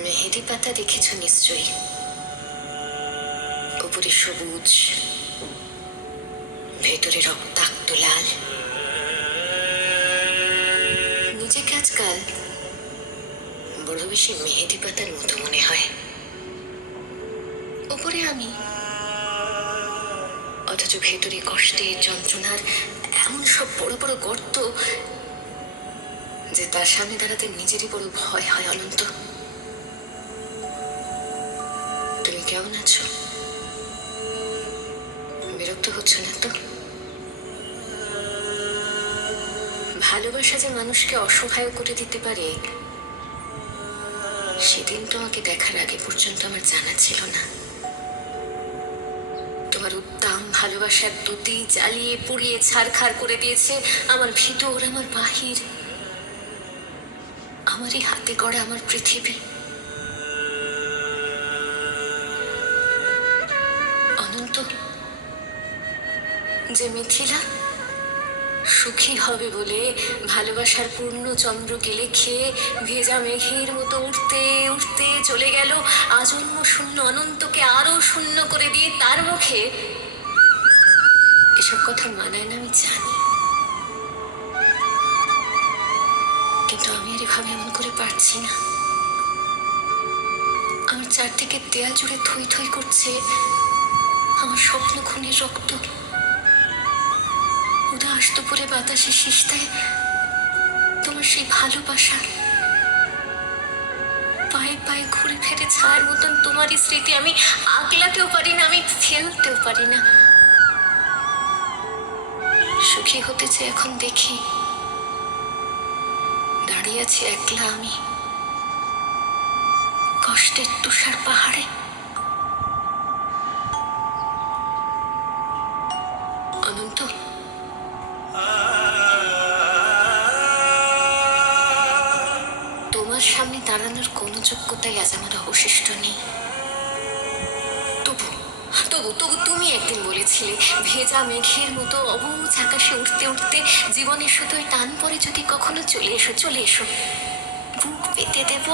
মেহেদি পাতা দেখেছ নিশ্চয়ই, উপরে সবুজ, ভেতরে রক্তাক্ত লাল। নিজেকে আজকাল বড় বেশি মেহেদি পাতার মতো মনে হয়। উপরে আমি, অথচ ভেতরে কষ্টের, যন্ত্রণার এমন সব বড় বড় গর্ত যে তার সামনে দাঁড়াতে নিজেরই বড় ভয় হয়। অনন্ত, তুমি কেমন আছো? বিরক্ত হচ্ছ না তো? ভালোবাসা যে মানুষকে অসহায় করে দিতে পারে সেদিন তোমাকে দেখার আগে পর্যন্ত আমার জানা ছিল না। তোমার উদ্দাম ভালোবাসার দুটি জ্বালিয়ে পুড়িয়ে ছারখার করে দিয়েছে আমার ভিতর, আমার বাহির, আমারই হাতে গড়া আমার পৃথিবী। অনন্ত, যে মিথিলা সুখী হবে বলে ভালোবাসার পূর্ণ চন্দ্রকে লেখে ভেজা মেঘের মতো উঠতে উঠতে চলে গেল আজন্ম শূন্য অনন্তকে আরো শূন্য করে দিয়ে তার মুখে এসব কথা মানায় না, আমি জানি। কিন্তু আমি আর এভাবে এমন করে পারছি না। আমার চারদিকে দেয়াল জুড়ে থই থই করছে আমার স্বপ্ন খুনের রক্ত। উদাস দুপুরে বাতাসে শীষ দেয় তোমার সেই ভালোবাসা। পায়ে পায়ে ঘুরে ফেরে ছায়ার মতন তোমারই স্মৃতি আমি আগলাতেও পারি না, আমি ফেলতেও পারি না। সুখী হতে চাই এখন দেখি দাঁড়িয়ে আছি একলা আমি কষ্টের তুষার পাহাড়ে। অনন্ত, তোমার সামনে দাঁড়ানোর কোনো যোগ্যতাই আজ আমার অবশিষ্ট নেই। তবু তবু তবু তুমি একদিন বলেছিলে ভেজা মেঘের মতো অবুঝ আকাশে উঠতে উঠতে জীবনের শুধুই টান পরে যদি কখনো চলে এসো, চলে এসো, বুক পেতে দেব,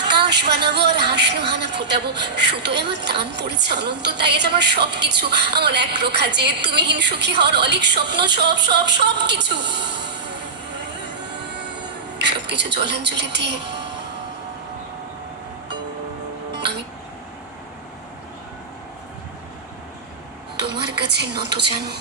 আকাশ বানাবো আর হাসনো হানা ফোটাবো। সুতোয় আমার টান পড়েছে অনন্ত, তাই আজ আমার সবকিছু, আমার এক রোখা যে তুমিহীন সুখী হওয়ার অলিক স্বপ্ন, সব সব সব কিছু সবকিছু জলাঞ্জলি দিয়ে আমি তোমার কাছে নত জানো।